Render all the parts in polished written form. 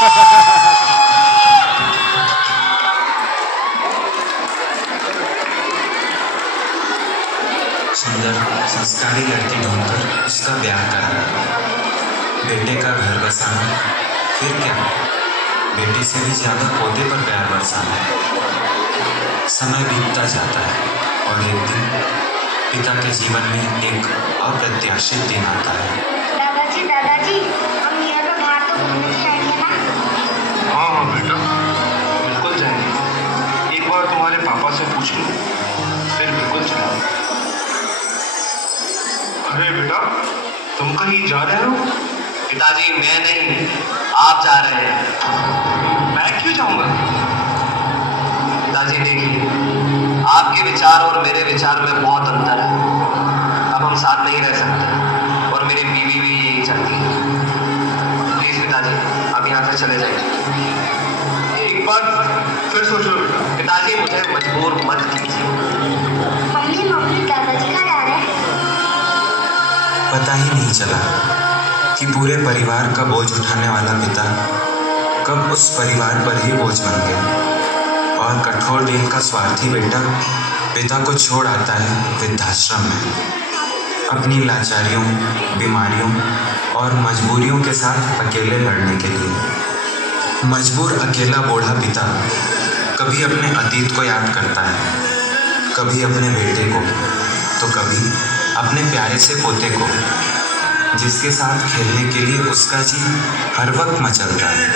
सुंदर संस्कारी लड़की ढूंढकर उसका ब्याह करना, बेटे का घर बसाना, फिर क्या, बेटे से भी ज्यादा पोते पर प्यार बरसाना। समय बीतता जाता है और एक दिन पिता के जीवन में एक अप्रत्याशित दिन आता है। दादाजी, हम यहाँ पे बाहर तो घूमने जाएंगे ना? हाँ बेटा, बिल्कुल जाएंगे। एक बार तुम्हारे पापा से पूछ लो, फिर बिल्कुल चलेंगे। अरे बेटा, तुम कहीं जा रहे हो? पिताजी, मैं नहीं, आप जा रहे हैं। मैं क्यों जाऊंगा? पिताजी देखिए, आपके विचार और मेरे विचार में बहुत अंतर है। अब हम साथ नहीं रह सकते और मेरी बीवी भी यही चाहती है। प्लीज पिताजी, अब यहाँ से चले जाइए। एक बार फिर सोच लो बेटा। पिताजी, मुझे मजबूर मत कीजिए। मम्मी दादाजी कहाँ जा रहे हैं? पता ही नहीं चला कि पूरे परिवार का बोझ उठाने वाला पिता कब उस परिवार पर ही बोझ बन गया और कठोर दिल का स्वार्थी बेटा पिता को छोड़ आता है वृद्धाश्रम में, अपनी लाचारियों, बीमारियों और मजबूरियों के साथ अकेले लड़ने के लिए। मजबूर अकेला बूढ़ा पिता कभी अपने अतीत को याद करता है, कभी अपने बेटे को, तो कभी अपने प्यारे से पोते को, जिसके साथ खेलने के लिए उसका जी हर वक्त मचलता है।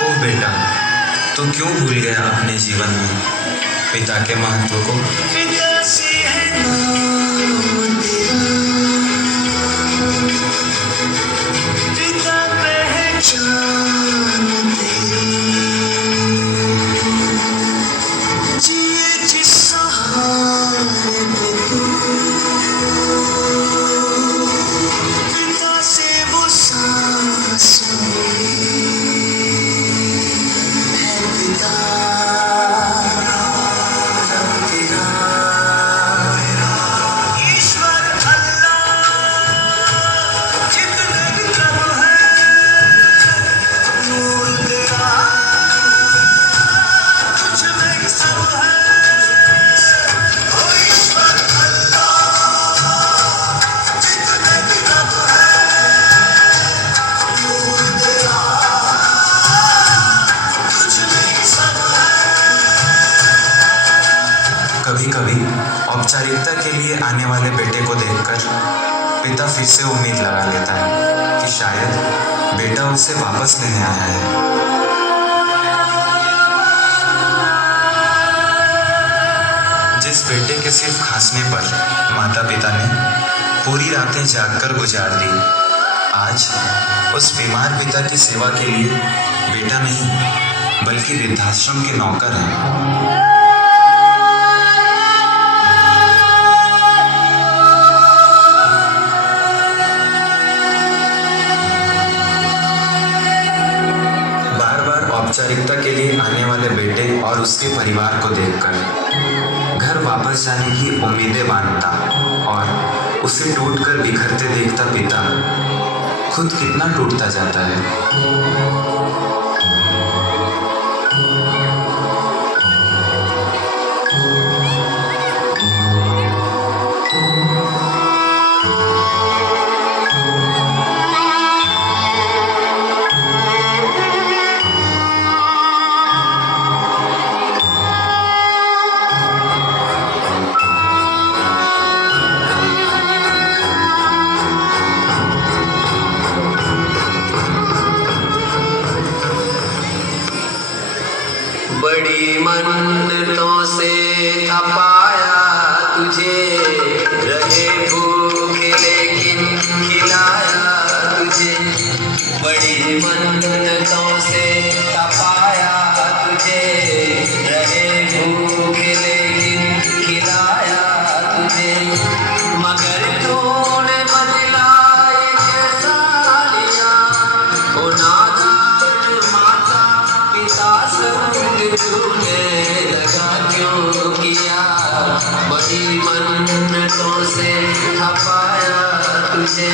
ओ बेटा, तू क्यों भूल गया अपने जीवन में पिता के महत्व को? कभी कभी औपचारिकता के लिए आने वाले बेटे को देखकर पिता फिर से उम्मीद लगा लेता है कि शायद बेटा उसे वापस लेने आया है। जिस बेटे के सिर्फ खांसने पर माता पिता ने पूरी रातें जागकर गुजार दी, आज उस बीमार पिता की सेवा के लिए बेटा नहीं बल्कि वृद्धाश्रम के नौकर हैं। औपचारिकता के लिए आने वाले बेटे और उसके परिवार को देखकर घर वापस जाने की उम्मीदें बांधता और उसे टूटकर बिखरते देखता पिता खुद कितना टूटता जाता है। बड़ी मन्नतों से थपाया तुझे, रहे भूखे लेकिन खिलाया तुझे। बड़ी मन्नतों से थपाया तुझे, रहे भूखे लेकिन खिलाया तुझे। मगर तूने बदला जैसा लिया, ओ नादान माता पिता संग तूने लगा क्यों किया। बड़ी पीछे।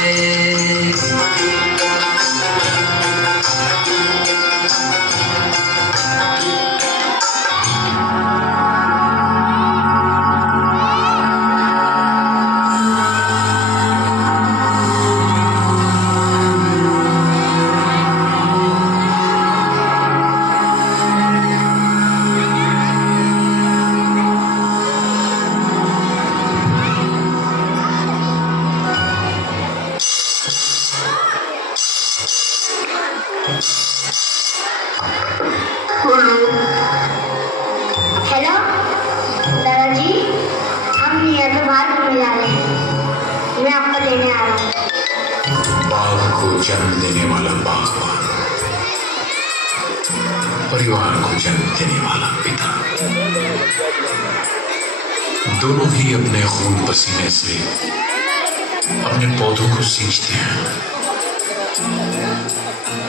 हेलो दादाजी, हम नियर पे बाहर घूमने जा रहे हैं। मैं आपको लेने आ रहा हूँ। बाघ को जन्म देने वाला बागबान, परिवार को जन्म देने वाला पिता, दोनों ही अपने खून पसीने से अपने पौधों को सींचते हैं।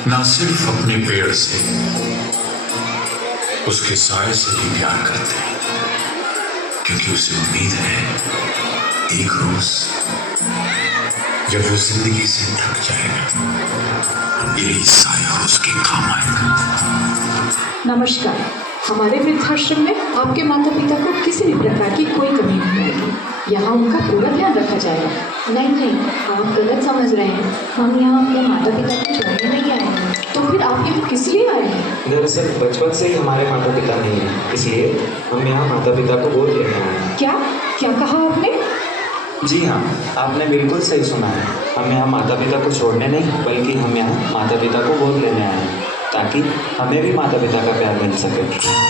ना सिर्फ अपने पेड़ से, उसके साय से भी प्यार करते हैं, क्योंकि उसे उम्मीद है एक रोज जब वो जिंदगी से थक जाएगा, यही साया उसके काम आएगा। नमस्कार। हमारे वृद्धाश्रम में आपके माता पिता को किसी भी प्रकार की कोई कमी नहीं आएगी। यहाँ उनका पूरा ध्यान रखा जाएगा। नहीं, आप गलत समझ रहे हैं। हम यहाँ अपने माता पिता को छोड़ने नहीं आए हैं। तो फिर आप यहाँ किस लिए आए हैं? दरअसल बचपन से ही हमारे माता पिता नहीं हैं, इसलिए हम यहाँ माता पिता को गोद लेने आए हैं। क्या क्या कहा आपने? जी हाँ, आपने बिल्कुल सही सुना है। हम यहाँ माता पिता को छोड़ने नहीं, बल्कि हम यहाँ माता पिता को गोद लेने आए हैं, ताकि हमें भी माता पिता का प्यार मिल सके।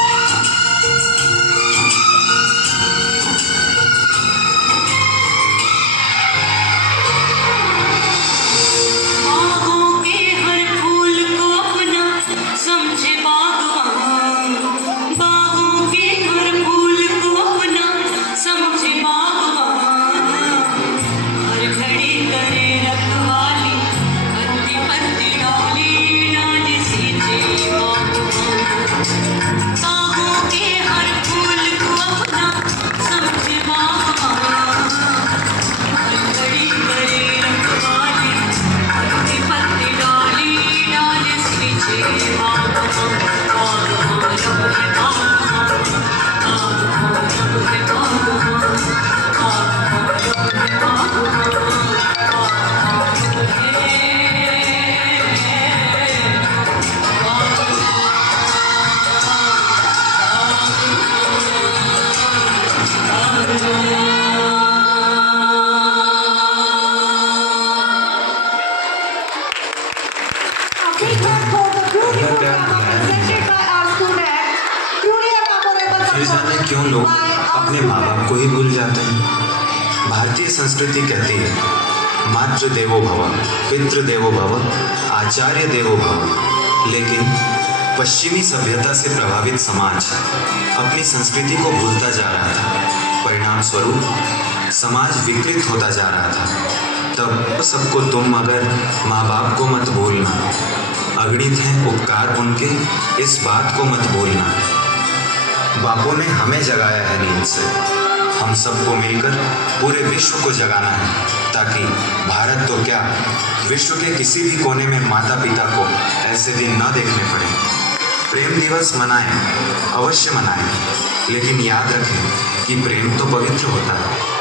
फिर जाने क्यों लोग अपने माँ बाप को ही भूल जाते हैं। भारतीय संस्कृति कहती है मातृ देवो भव, पितृ देवो भव, आचार्य देवो भव। लेकिन पश्चिमी सभ्यता से प्रभावित समाज अपनी संस्कृति को भूलता जा रहा था। परिणाम स्वरूप समाज विकृत होता जा रहा था। तब सबको तुम मगर माँ बाप को मत भूलना, अगणित हैं उपकार उनके, इस बात को मत भूलना। बापों ने हमें जगाया है नींद से, हम सबको मिलकर पूरे विश्व को जगाना है, ताकि भारत तो क्या विश्व के किसी भी कोने में माता पिता को ऐसे दिन न देखने पड़े। प्रेम दिवस मनाएं, अवश्य मनाएं, लेकिन याद रखें कि प्रेम तो पवित्र होता है।